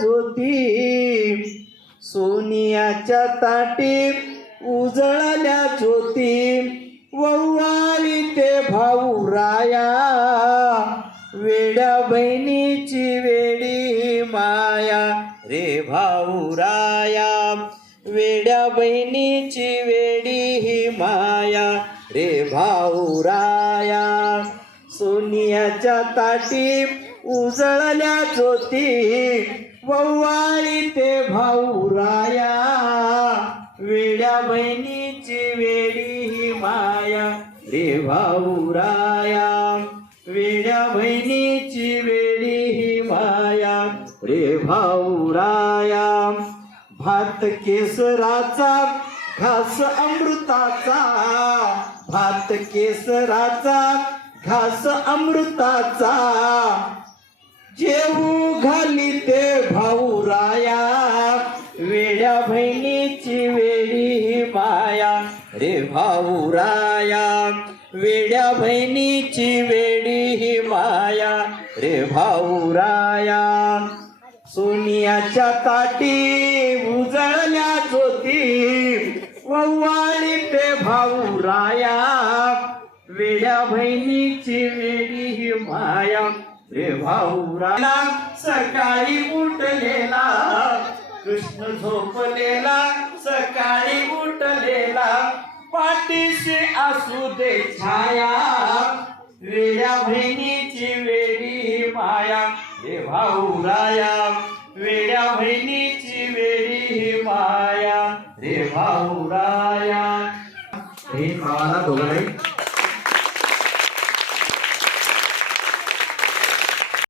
ज्योती. सोनियाच्या ताटी उजळल्या ज्योती. वव्वारी ते भाऊ राया. वेड्या बहिणीची वेडी माया. रे भाऊ राया. वेड्या बहिणीची वेडी ही माया. रे भाऊ राया. सोनियाच्या ताटी उजळल्या ज्योती. वव्वाळी ते भाऊ राया वेड्या बहिणीची वेडी ही माया. रे भाऊ राया वेड्या बहिणीची वेडी ही माया. रे भाऊ राया भात केसराचा घास अमृताचा. भात केसराचा घास अमृताचा. घाली ते भाऊ राया. वेड्या बहिणीची वेळी ही माया. रे भाऊ राया वेड्या बहिणीची वेडी ही माया. रे भाऊ राया सोनियाच्या ताटी उजळल्या ज्योती. वव्वाळी ते भाऊ राया. वेड्या बहिणीची वेळी ही माया. रे भाऊ सकाळी उठलेला कृष्ण झोपलेला सकाळी उठलेला पाठीशी असू दे छाया वेड्या बहिणीची वेडी माया रे भाऊराया वेड्या बहिणीची वेडी माया रे भाऊराया हे बहीण भावाला दोघांना